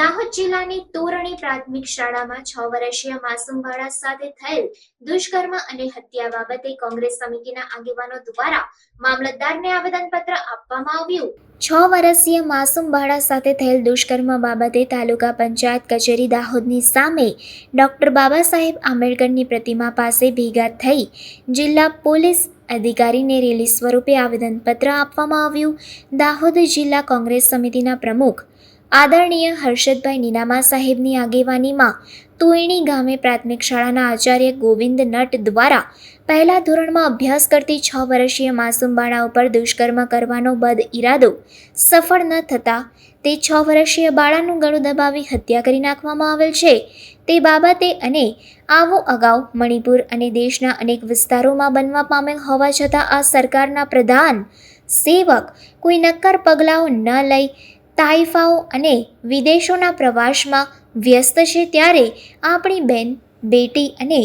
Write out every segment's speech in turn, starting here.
દાહોદ જિલ્લાની તોરણી પ્રાથમિક શાળામાં છ વર્ષીય માસૂમ બાળા સાથે થયેલ દુષ્કર્મ અને હત્યા બાબતે કોંગ્રેસ સમિતિના આગેવાનો દ્વારા મામલતદારને આવેદનપત્ર આપવામાં આવ્યું છ વર્ષીય માસૂમ બાળા સાથે થયેલ દુષ્કર્મ બાબતે તાલુકા પંચાયત કચેરી દાહોદની સામે ડોક્ટર બાબા સાહેબ આંબેડકરની પ્રતિમા પાસે ભેગા થઈ જિલ્લા પોલીસ અધિકારીને રેલી સ્વરૂપે આવેદનપત્ર આપવામાં આવ્યું દાહોદ જિલ્લા કોંગ્રેસ સમિતિના પ્રમુખ આદરણીય હર્ષદભાઈ નિનામા સાહેબની આગેવાનીમાં તુઈણી ગામે પ્રાથમિક શાળાના આચાર્ય ગોવિંદ નટ દ્વારા પહેલા ધોરણમાં અભ્યાસ કરતી છ વર્ષીય માસૂમ બાળા ઉપર દુષ્કર્મ કરવાનો બદ ઈરાદો સફળ ન થતા તે છ વર્ષીય બાળાનું ગળું દબાવી હત્યા કરી નાખવામાં આવેલ છે તે બાબતે અને આવો અગાઉ મણિપુર અને દેશના અનેક વિસ્તારોમાં બનવા પામેલ હોવા છતાં આ સરકારના પ્રધાન સેવક કોઈ નક્કર પગલાઓ ન લઈ તાઇફાઓ અને વિદેશોના પ્રવાસમાં વ્યસ્ત છે ત્યારે આપણી બેન બેટી અને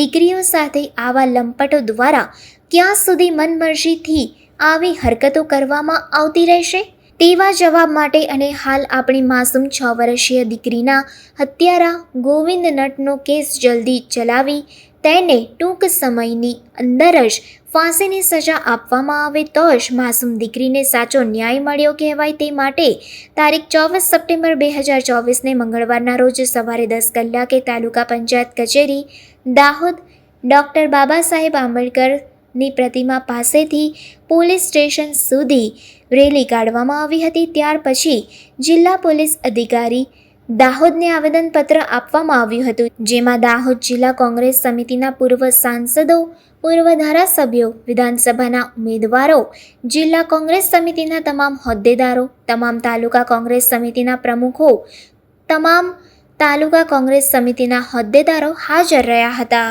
દીકરીઓ સાથે આવા લંપટો દ્વારા ક્યાં સુધી મનમરજીથી આવી હરકતો કરવામાં આવતી રહેશે તેવા જવાબ માટે અને હાલ આપણી માસૂમ છ વર્ષીય દીકરીના હત્યારા ગોવિંદ નટનો કેસ જલ્દી ચલાવી તેને ટૂંક સમયની અંદર જ ફાંસીની સજા આપવામાં આવે તો જ માસૂમ દીકરીને સાચો ન્યાય મળ્યો કહેવાય તે માટે તારીખ ચોવીસ સપ્ટેમ્બર બે હજાર ચોવીસને મંગળવારના રોજ સવારે દસ કલાકે તાલુકા પંચાયત કચેરી દાહોદ ડૉક્ટર બાબા સાહેબ આંબેડકરની પ્રતિમા પાસેથી પોલીસ સ્ટેશન સુધી રેલી કાઢવામાં આવી હતી ત્યાર પછી જિલ્લા પોલીસ અધિકારી દાહોદને આવેદનપત્ર આપવામાં આવ્યું હતું જેમાં દાહોદ જિલ્લા કોંગ્રેસ સમિતિના પૂર્વ સાંસદો પૂર્વ ધારાસભ્યો વિધાનસભાના ઉમેદવારો જિલ્લા કોંગ્રેસ સમિતિના તમામ હોદ્દેદારો તમામ તાલુકા કોંગ્રેસ સમિતિના પ્રમુખો તમામ તાલુકા કોંગ્રેસ સમિતિના હોદ્દેદારો હાજર રહ્યા હતા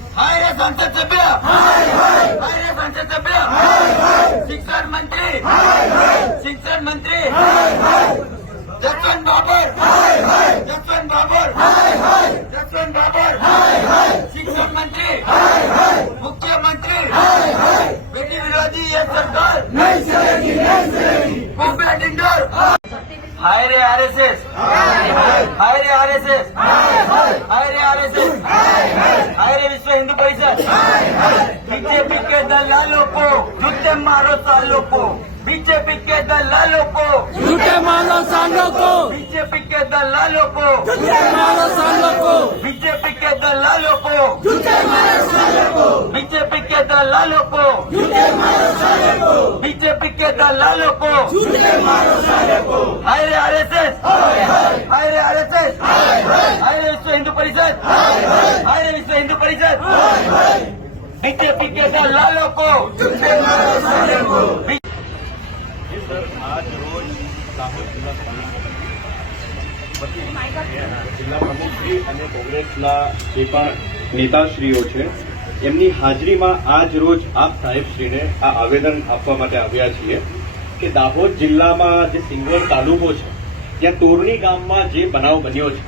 હાય રે સંસદ સભ્ય હાય રે સંસદ સભ્ય શિક્ષણ મંત્રી શિક્ષણ મંત્રી જસવંત બાબર જસવંત બાબર જસવંત બાબર શિક્ષણ મંત્રી મુખ્યમંત્રી બેટી વિરોધી એ સરકાર પંપલા ડિંડોર હાય રે આરએસએસ હાય રે આરએસએસ હાય રે વિશ્વ હિન્દુ પરિષદ બીજેપી કે દલાલો કો જૂતે મારો સાલો કો બીજેપી કે દલાલો કો જૂતે મારો સાલો કો બીજેપી કે દલાલો કો જૂતે મારો સાલો કો બીજેપી કે દલાલો કો જૂતે મારો સાલો કો બીજેપી કે દલાલો કો જૂતે મારો સાલો કો બીજેપી કે દલાલો કો જૂતે મારો સાલો કો હાય આરએસએસ હાય હાય હાય આરએસએસ હાય હાય हिंदू परिषद हाय रे विश्व हिंदू परिषद बीजेपी के दलालों को बी- સર આજ રોજ દાહોદ જિલ્લા કોંગ્રેસ વતી જિલ્લા પ્રમુખશ્રી અને કોંગ્રેસના જે પણ નેતાશ્રીઓ છે એમની હાજરીમાં આજ રોજ આપ સાહેબશ્રીને આ આવેદન આપવા માટે આવ્યા છીએ કે દાહોદ જિલ્લામાં જે સિંગવડ તાલુકો છે ત્યાં તોરણી ગામમાં જે બનાવ બન્યો છે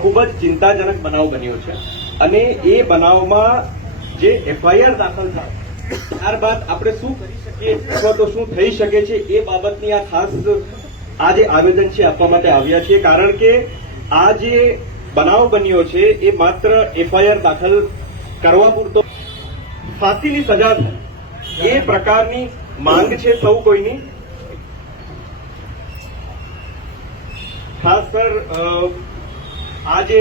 ખૂબ જ ચિંતાજનક બનાવ બન્યો છે અને એ બનાવમાં જે એફઆઈઆર દાખલ થાય ત્યારબાદ આપણે શું કરી શકીએ અથવા તો શું થઈ શકે છે એ બાબતની આ ખાસ આ જે આવેદન છે આપવા માટે આવ્યા છીએ કારણ કે આ જે બનાવ બન્યો છે એ માત્ર એફઆઈઆર દાખલ કરવા પૂરતો ફાંસીની સજા એ પ્રકારની માંગ છે સૌ કોઈની ખાસ સર આ જે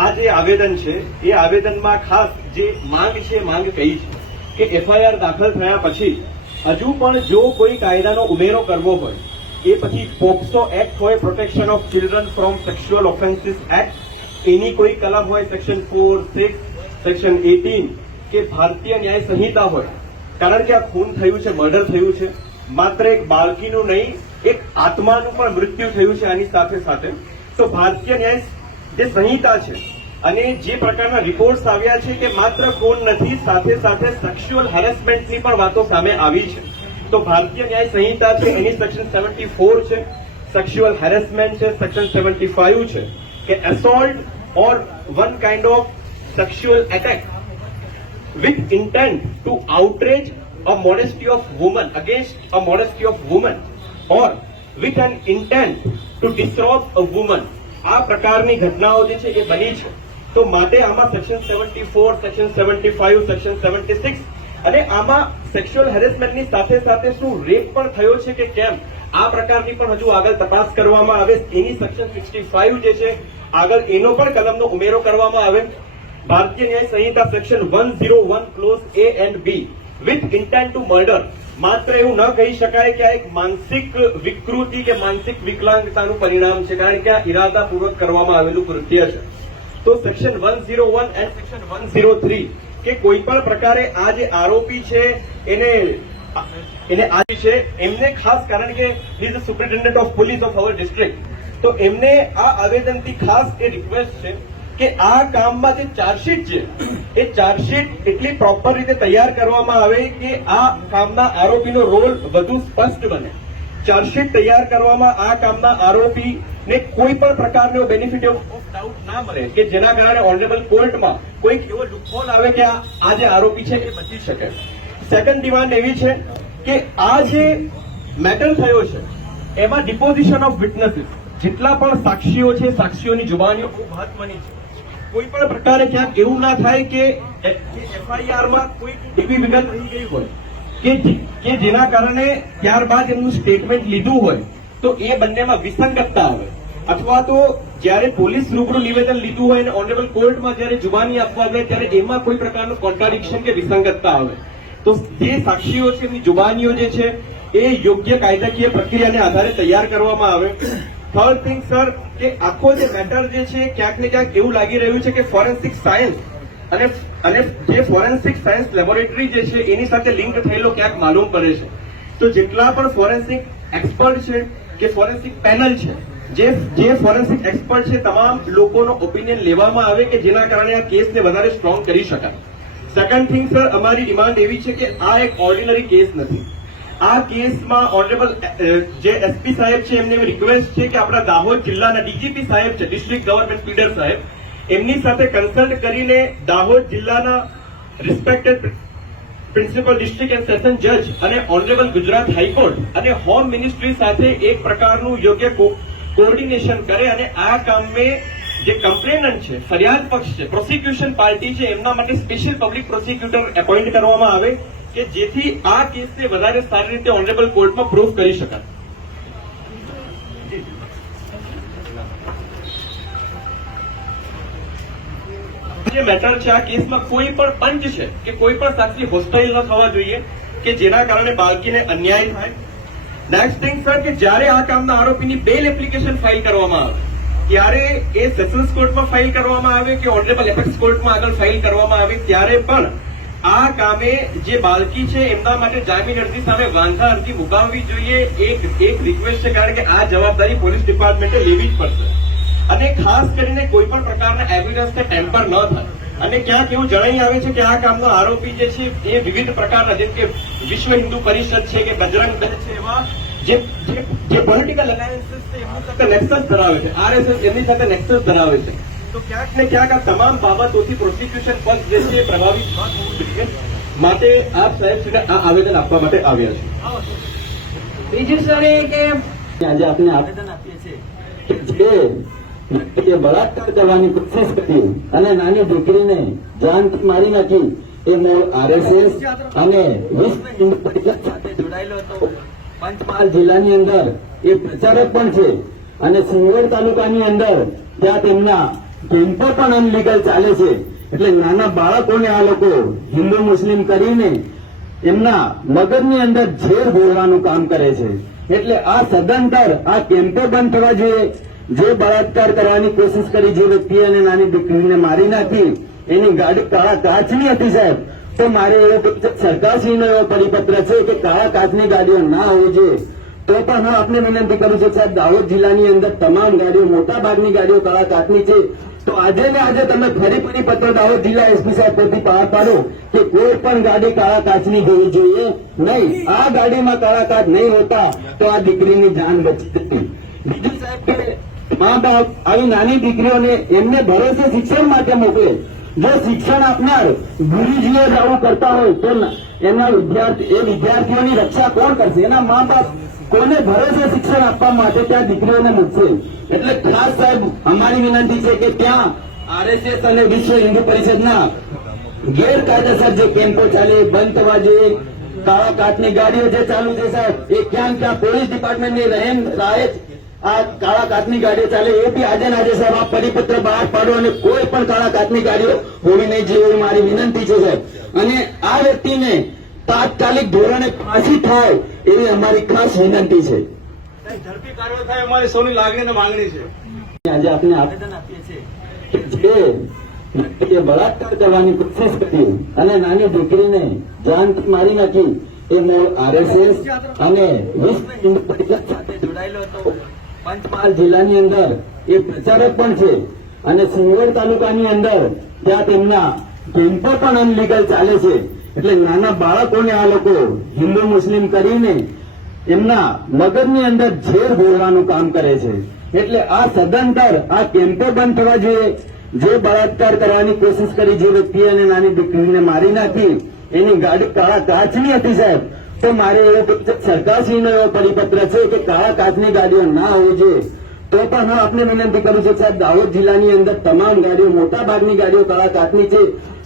આ જે આવેદન છે એ આવેદનમાં ખાસ જે માંગ છે માંગ કહી છે કે એફઆઈઆર દાખલ થયા પછી હજુ પણ જો કોઈ કાયદાનો ઉમેરો કરવો હોય એ પછી પોક્સો એક્ટ હોય protection of children from sexual offences act એની કોઈ કલમ હોય section four six section eighteen કે ભારતીય ન્યાય સંહિતા હોય કારણ કે આ ખૂન થયું છે મર્ડર થયું છે માત્ર એક બાળકીનું નહીં એક આત્માનું પણ મૃત્યુ થયું છે આની સાથે સાથે તો ભારતીય ન્યાય જે સંહિતા છે અને જે પ્રકારના રિપોર્ટ્સ આવ્યા છે કે માત્ર ખૂન નથી સાથે સાથે સેક્સ્યુઅલ હેરેસમેન્ટની પણ વાતો સામે આવી છે તો ભારતીય ન્યાય સંહિતા છે એની સેક્શન સેવન્ટી ફોર છે સેક્સ્યુઅલ હેરેસમેન્ટ છે સેક્શન સેવન્ટી ફાઇવ છે કે assault or one kind of sexual attack with intent to outrage a modesty of woman against a modesty of woman or with an intent to disturb a woman આ પ્રકારની ઘટનાઓ જે છે એ બની છે તો માટે આમાં section seventy four section seventy five section seventy six અને આમાં સેક્સ્યુઅલ હેરેસમેન્ટની સાથે સાથે શું રેપ પણ થયો છે કે કેમ આ પ્રકારની પણ હજુ આગળ તપાસ કરવામાં આવે એની સેક્શન સિક્સટી ફાઇવ જે છે આગળ એનો પણ કલમનો ઉમેરો કરવામાં આવે Bharatiya Nyaya Sanhita section one zero one clause A and B with intent to murder માત્ર એવું ન કહી શકાય કે આ એક માનસિક વિકૃતિ કે માનસિક વિકલાંગતાનું પરિણામ છે કારણ કે આ ઇરાદાપૂર્વક કરવામાં આવેલું કૃત્ય છે તો section one zero one and section one zero three કે કોઈ પણ પ્રકારે આ જે આરોપી છે એને એને આવી છે એમને ખાસ કારણ કે is superintendent of police of our district તો એમને આ આવેદનથી ખાસ એ રિક્વેસ્ટ છે કે આ કામમાં જે ચાર્જશીટ છે એ ચાર્જશીટ એટલી પ્રોપર રીતે તૈયાર કરવામાં આવે કે આ કામના આરોપીનો રોલ વધુ સ્પષ્ટ બને ચાર્જશીટ તૈયાર કરવામાં આ કામના આરોપીને કોઈ પણ પ્રકારનો બેનિફિટ ઓફ ડાઉટ ના મળે કે જેના કારણે ઓનરેબલ કોર્ટમાં કોઈક એવો લુકહોલ આવે કે આ જે આરોપી છે એ બચી શકે સેકન્ડ ડિમાન્ડ એવી છે કે આ જે મેટર થયો છે એમાં ડિપોઝિશન ઓફ વિટનેસીસ જેટલા પણ સાક્ષીઓ છે સાક્ષીઓની જુબાનીઓ ખૂબ મહત્વની છે કોઈ પણ પ્રકારે ક્યાંક એવું ના થાય કે એફઆઈઆરમાં કોઈ એવી વિગત રહી ગઈ હોય કે જેના કારણે ત્યારબાદ એમનું સ્ટેટમેન્ટ લીધું હોય તો એ બંનેમાં વિસંગતતા આવે અથવા તો જ્યારે પોલીસ રૂબરૂ નિવેદન લીધું હોય અને ઓનરેબલ કોર્ટમાં જ્યારે જુબાની આપવા જાય ત્યારે એમાં કોઈ પ્રકારનું કોન્ટ્રાડિક્શન કે વિસંગતતા આવે તો જે સાક્ષીઓ છે એમની જુબાનીઓ જે છે એ યોગ્ય કાયદાકીય પ્રક્રિયાને આધારે તૈયાર કરવામાં આવે થર્ડ થિંગ સર કે આખો જે મેટર જે છે ક્યાંક ને ક્યાંક એવું લાગી રહ્યું છે કે ફોરેન્સિક સાયન્સ અને અને જે ફોરેન્સિક સાયન્સ લેબોરેટરી જે છે એની સાથે લિંક થયેલો ક્યાંક માલુમ પડે છે તો જેટલા પણ ફોરેન્સિક એક્સપર્ટ છે કે ફોરેન્સિક પેનલ છે જે જે ફોરેન્સિક એક્સપર્ટ છે તમામ લોકોનો ઓપિનિયન લેવામાં આવે કે જેના કારણે આ કેસને વધારે સ્ટ્રોંગ કરી શકાય સેકન્ડ થિંગ સર અમારી ડિમાન્ડ એવી છે કે આ એક ઓર્ડિનરી કેસ નથી આ કેસમાં ઓનરેબલ જે એસપી સાહેબ છે એમને રિક્વેસ્ટ છે કે આપણા દાહોદ જિલ્લાના ડીજીપી સાહેબ છે ડિસ્ટ્રિક્ટ ગવર્મેન્ટ લીડર સાહેબ એમની સાથે કન્સલ્ટ કરીને દાહોદ જિલ્લાના respected principal district and session જજ અને ઓનરેબલ ગુજરાત હાઈકોર્ટ અને હોમ મિનિસ્ટ્રી સાથે એક પ્રકારનું યોગ્ય કોર્ડિનેશન કરે અને આ કામે જે કમ્પ્લેનન્ટ છે ફરિયાદ પક્ષ છે પ્રોસિક્યુશન પાર્ટી છે એમના માટે સ્પેશિયલ પબ્લિક પ્રોસિક્યુટર એપોઇન્ટ કરવામાં આવે કે જેથી આ કેસને વધારે સારી રીતે ઓનરેબલ કોર્ટમાં પ્રૂફ કરી શકાય જે મેટર છે આ કેસમાં કોઈ પણ પંચ છે કે કોઈ પણ સાક્ષી હોસ્ટાઇલ ન થવા જોઈએ કે જેના કારણે બાળકીને અન્યાય થાય નેક્સ્ટ થિંગ સર કે જ્યારે આ કામના આરોપીની બેલ એપ્લિકેશન ફાઇલ કરવામાં આવે ત્યારે એ સેશન્સ કોર્ટમાં ફાઇલ કરવામાં આવે કે ઓનરેબલ એપેક્સ કોર્ટમાં આગળ ફાઇલ કરવામાં આવે ત્યારે પણ આ કામે જે બાળકી છે એમના માટે જામીન અરજી સામે વાંધા અરજી મુકાવવી જોઈએ એક એક રિક્વેસ્ટ છે કારણ કે આ જવાબદારી પોલીસ ડિપાર્ટમેન્ટે લેવી જ પડશે અને ખાસ કરીને કોઈ પણ પ્રકારના એવિડન્સને ટેમ્પર ન થાય અને ક્યાંક એવું જણાઈ આવે છે કે આ કામનો આરોપી જે છે એ વિવિધ પ્રકારના જેમ કે વિશ્વ હિન્દુ પરિષદ છે કે બજરંગ દળ છે એવા જે જે પોલિટિકલ અલાયન્સીસ છે એમની સાથે નેક્સસ ધરાવે છે આરએસએસ એમની સાથે નેક્સસ ધરાવે છે તો ક્યાંક ને ક્યાંક આ તમામ બાબતોથી પ્રોસિક્યુશન પંચ જે છે પ્રભાવિત માટે આપ સાહેબશ્રીને આ આવેદન આપવા માટે આવ્યા છે બીજું સર કે આજે આપણે આવેદન આપીએ છીએ કે બળાત્કાર કરવાની કોશિશ કરી અને નાની દીકરીને જાનથી મારી નાખી એ મૂળ આરએસએસ અને પંચમહાલ જિલ્લાની અંદર એ પ્રચારક પણ છે અને સિંગર તાલુકાની અંદર ત્યાં તેમના કેમ્પો પણ અનલીગલ ચાલે છે એટલે નાના બાળકોને આ લોકો હિન્દુ મુસ્લિમ કરીને એમના મગજની અંદર ઝેર ભોળવાનું કામ કરે છે એટલે આ સદંતર આ કેમ્પો બંધ થવા જોઈએ જે બળાત્કાર કરવાની કોશિશ કરી જે વ્યક્તિ અને નાની દીકરીને મારી નાખી એની ગાડી કાળા કાચની હતી સાહેબ તો મારે એવો સરકારશ્રીનો એવો પરિપત્ર છે કે કાળા કાચની ગાડીઓ ના હોવી જોઈએ તો પણ હું આપને વિનંતી કરું છું સાહેબ દાહોદ જિલ્લાની અંદર તમામ ગાડીઓ મોટા ભાગની ગાડીઓ કાળા કાચની છે તો આજે ને આજે તમે ફરી ફરી પત્ર દાહોદ જિલ્લા એસપી સાહેબ પરથી પાર પાડો કે કોઈ પણ ગાડી કાળા કાચની હોવી જોઈએ નહીં આ ગાડીમાં કાળા કાચ નહીં હોતા તો આ દીકરીની જાન બચી જતી બીજું સાહેબ કે મા બાપ આવી નાની દીકરીઓને એમને ભરોસે શિક્ષણ માટે મોકલે જો શિક્ષણ આપનાર ગુરુજીઓ જ આવું કરતા હોય તો એમના વિદ્યાર્થી એ વિદ્યાર્થીઓની રક્ષા કોણ કરશે એના મા બાપ કોને ભરોસે શિક્ષણ આપવા માટે ત્યાં દીકરીઓને મૂકશે એટલે ખાસ સાહેબ અમારી વિનંતી છે કે ત્યાં આરએસએસ અને વિશ્વ હિન્દુ પરિષદના ગેરકાયદેસર જે કેમ્પો ચાલે બંધ થવા જોઈએ કાળા કાટની ગાડીઓ જે ચાલુ છે સાહેબ એ ક્યાં ક્યાં પોલીસ ડિપાર્ટમેન્ટની રહેમ રાહે આ કાળા કાચની ગાડીઓ ચાલે એ બી આજે આજે સાહેબ આ પરિપત્ર બહાર પાડો અને કોઈ પણ કાળા કાચની ગાડીઓ હોવી નહીં જેવી મારી વિનંતી છે સાહેબ અને આ વ્યક્તિને તાત્કાલિક ધોરણે ફાંસી થાય એવી અમારી ખાસ વિનંતી છે બળાત્કાર કરવાની કોશિશ કરી અને નાની દીકરીને જાનથી મારી નાખી એ મૂળ આરએસએસ અને જોડાયેલો હતો પંચમહાલ જિલ્લાની અંદર એ પ્રચારક પણ છે અને સિંગોડ તાલુકાની અંદર ત્યાં તેમના કેમ્પર પણ અનલીગલ ચાલે છે એટલે નાના બાળકોને આ લોકો હિન્દુ મુસ્લિમ કરીને એમના મગજની અંદર ઝેર ભોળવાનું કામ કરે છે એટલે આ સદંતર આ કેમ્પો બંધ થવા જોઈએ જે બળાત્કાર કરવાની કોશિશ કરી જે વ્યક્તિ અને નાની દીકરીને મારી નાખી એની ગાડી કાળા કાચની હતી સાહેબ તો મારે એવો સરકારશ્રીનો એવો પરિપત્ર છે કે કાળા કાચની ગાડીઓ ના હોવી જોઈએ તો પણ હું આપને વિનંતી કરું છું સાહેબ દાહોદ જિલ્લાની અંદર તમામ ગાડીઓ મોટા ભાગની ગાડીઓ કાળા કાચની છે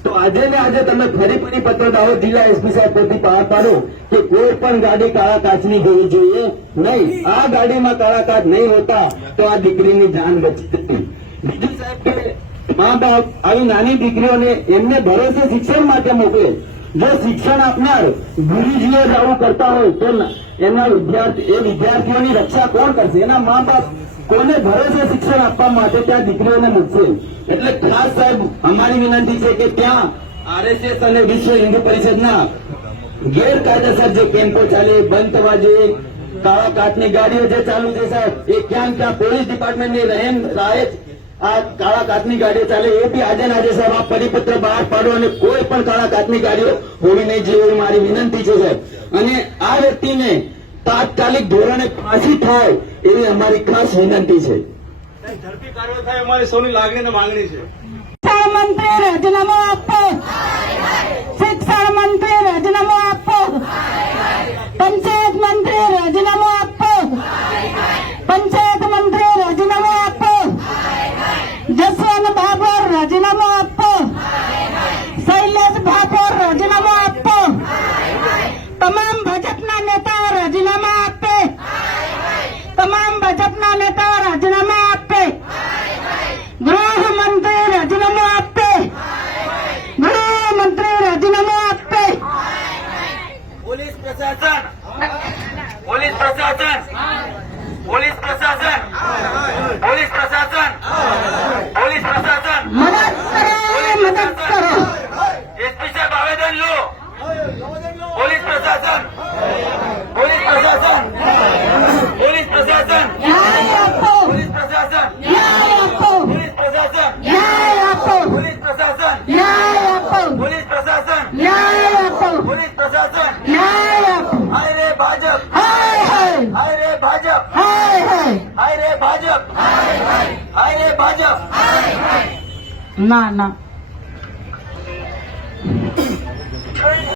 તો આજે ને આજે તમે ફરી ફરી પત્ર દાવો જિલ્લા એસપી સાહેબ પરથી પાર પાડો કે કોઈ પણ ગાડી કાળા કાચની હોવી જોઈએ નહીં આ ગાડીમાં કાળા કાચ નહીં હોતા તો આ દીકરીની જાન બચી જતી બીજું સાહેબ કે મા બાપ આવી નાની દીકરીઓને એમને ભરોસે શિક્ષણ માટે મોકલે જો શિક્ષણ આપનાર ગુરુજીઓ જ કરતા હોય તો એમના વિદ્યાર્થી એ વિદ્યાર્થીઓની રક્ષા કોણ કરશે એના મા બાપ કોને ભરોસે શિક્ષણ આપવા માટે ત્યાં દીકરીઓને મળશે એટલે ખાસ સાહેબ અમારી વિનંતી છે કે ત્યાં આરએસએસ અને વિશ્વ હિન્દુ પરિષદના ગેરકાયદેસર જે કેમ્પો ચાલે બંધ થવા જોઈએ કાળા કાટની ગાડીઓ જે ચાલુ છે સાહેબ એ ક્યાં ક્યાં પોલીસ ડિપાર્ટમેન્ટની રહેમ રાયત આ કાળા કાટની ગાડીઓ ચાલે એ બી આજે આજે સાહેબ આ પરિપત્ર બહાર પાડો અને કોઈ પણ કાળા કાટની ગાડીઓ હોવી નહીં જોઈએ મારી વિનંતી છે સાહેબ અને આ વ્યક્તિને તાત્કાલિક ધોરણે ફાંસી થાય એવી અમારી ખાસ વિનંતી છે ઝડપી કાર્યવાહી થાય અને માંગણી છે શિક્ષણ મંત્રી રાજીનામું આપો શિક્ષણ મંત્રી Oh 那那